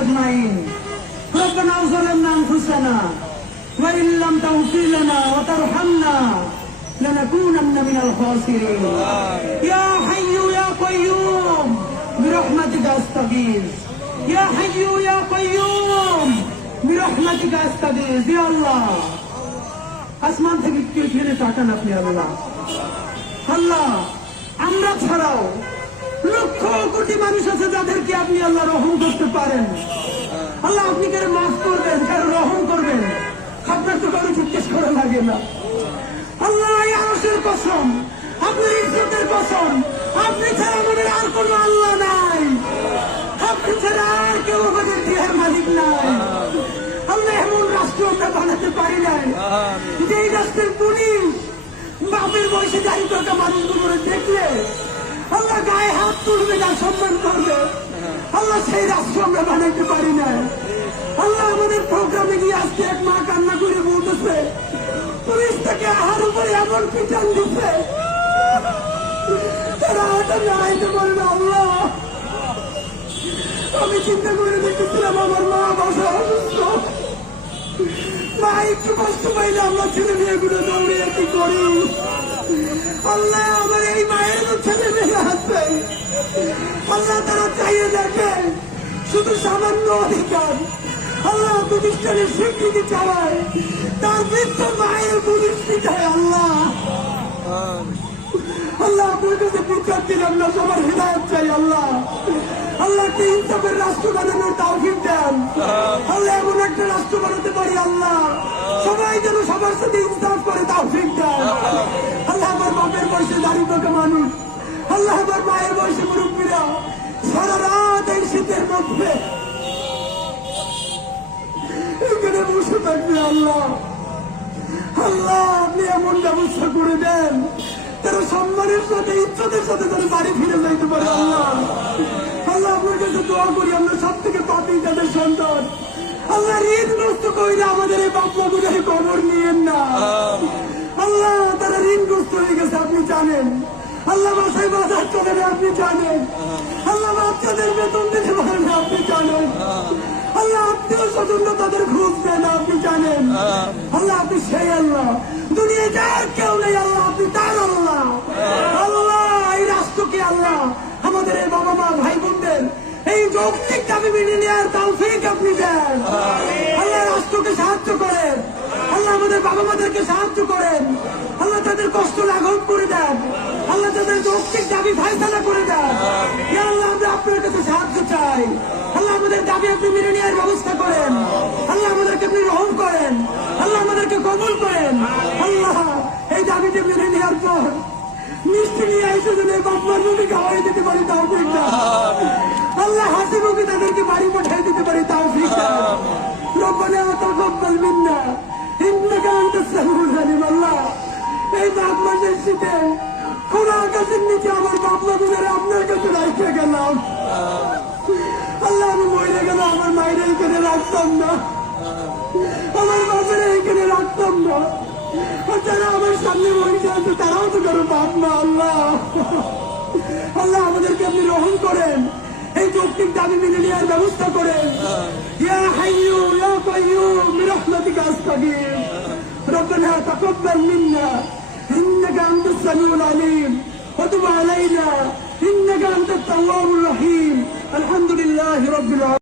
أجمعين ربنا ظلمنا أنفسنا وإن لم تغفر لنا وترحمنا لنكونن من الخاسرين يا حي يا قيوم برحمتك أستغيث يا حي يا قيوم برحمتك أستغيث يا الله আসমান থেকে কেউ ফিরে তাকান আপনি আল্লাহ আল্লাহ আমরা ছাড়াও লক্ষ কোটি মানুষ আছে যাদেরকে আপনি আল্লাহ রহম করতে পারেন আল্লাহ আপনি কারো মাফ করবেন কারো রহম করবেন আপনার তো কারো জিজ্ঞেস করা লাগে না আল্লাহ এই আরশের কসম আপনার ইজ্জতের কসম আপনি ছাড়া আমাদের আর কোনো আল্লাহ নাই আপনি ছাড়া আর কেউ আমাদের দেহের মালিক নাই আল্লাহ এমন রাষ্ট্র আমরা বানাতে পারি নাই যে এই রাষ্ট্রের পুলিশ বাপের বয়সে জারি করা মানুষগুলো দেখলে আল্লাহ গায়ে হাত তুলবে না সম্মান করবে আল্লাহ সেই রাষ্ট্র আমরা বানাইতে পারি না আল্লাহ আমাদের প্রোগ্রামে গিয়ে আজকে এক মা কান্না করে বলতেছে পুলিশ থেকে আহার উপরে এমন পিটান দিচ্ছে তারা হাতে দাঁড়াইতে পারে না আল্লাহ আমি চিন্তা করে দেখতেছিলাম আমার মা বাসা অসুস্থ মা একটু কষ্ট পাইলে আমরা ছেলে মেয়েগুলো দৌড়িয়ে কি করি আল্লাহ আমার এই মায়ের ছেলে মেয়ে আছে আল্লাহ তারা চাইয়ে দেখে শুধু সামান্য অধিকার আল্লাহ প্রতিষ্ঠানের স্বীকৃতি চাওয়ায় তার বৃদ্ধ মায়ের পুলিশ পিঠায় আল্লাহ আল্লাহ আপনার কাছে বিচার দিলাম না সবার হৃদায়ত চাই আল্লাহ আল্লাহকে ইনসাফের রাষ্ট্র বানানোর তাওফিক দেন আল্লাহ এমন একটা রাষ্ট্র বানাতে পারি আল্লাহ সবাই যেন সবার সাথে ইনসাফ করে তাওফিক দেন আল্লাহ আমার বাপের বয়সে দাঁড়িয়ে থাকা মানুষ আল্লাহ আমার মায়ের বয়সে মুরব্বীরা সারা রাত এই শীতের মধ্যে এখানে বসে থাকবে আল্লাহ আল্লাহ আপনি এমন ব্যবস্থা করে দেন তারা সম্মানের সাথে ইজ্জতের সাথে তারা বাড়ি ফিরে যাইতে পারে আল্লাহ আল্লাহ আপনার কাছে দোয়া করি আমরা সব থেকে পাপি তাদের সন্তান আল্লাহ ঋণগ্রস্ত কইলে আমাদের এই বাপমা গুলোর খবর নিয়েন না আল্লাহ তারা ঋণগ্রস্ত হয়ে গেছে আপনি জানেন আল্লাহ বাসায় বাজার চলে না আপনি জানেন আল্লাহ বাচ্চাদের বেতন দিতে পারেন না আপনি জানেন আল্লাহ আত্মীয় স্বজন তাদের ঘুষ দেন আপনি জানেন আল্লাহ আপনি সেই আল্লাহ দুনিয়ায় যার কেউ নেই আল্লাহ আপনি তার আল্লাহ আল্লাহ এই রাষ্ট্রকে আল্লাহ আমাদের এই বাবা মা ভাই বোনদের এই যৌক্তিক দাবি মেনে নেওয়ার তৌফিক আপনি দেন আল্লাহ রাষ্ট্রকে সাহায্য করেন আল্লাহ আমাদের বাবা মাদেরকে সাহায্য করেন আল্লাহ তাদের কষ্ট লাঘব করে দেন আল্লাহ তাদের যৌক্তিক দাবি ফায়সালা করে দেন আল্লাহ আমরা আপনার কাছে সাহায্য চাই আল্লাহ আমাদের দাবি আপনি মেনে নেওয়ার ব্যবস্থা করেন আল্লাহ আমাদেরকে আপনি রহম করেন আল্লাহ আমাদেরকে কবুল করেন আল্লাহ এই দাবিটা মেনে নেওয়ার পর মিষ্টি নিয়ে এসে যদি বাপমার মুখে খাওয়াই দিতে পারি তাও ঠিক না আল্লাহ হাসি মুখে তাদেরকে বাড়ি পাঠিয়ে দিতে পারি তাও ঠিক না রব্বানা তাকাব্বাল মিন্না ইন্নাকা আনতাস সামিউল আলিম আল্লাহ এই মাঘ মাসের শীতে খোলা আকাশের নিচে আমার বাপমা গুলোরে আপনার কাছে রাখতে গেলাম আল্লাহ আমি মরে গেল আমার মায়ের এইখানে রাখতাম না আমার বাপের এইখানে রাখতাম না যারা আমার সামনে বসে আছে তারাও তো কারো বাপ মা আল্লাহ আল্লাহ আমাদেরকে আপনি রহম করেন এই যৌক্তিক দাবি মেনে নেওয়ার ব্যবস্থা করেন ইয়া হাইয়্যু ইয়া কাইয়্যুম বিরহমাতিকা আস্তাগীথ রব্বানা তাকাব্বাল মিন্না ইন্নাকা আনতাস সামিউল আলিম ওয়া তুব আলাইনা ইন্নাকা আনতাত তাওয়াবুর রহিম আলহামদুলিল্লাহি রাব্বিল আলামিন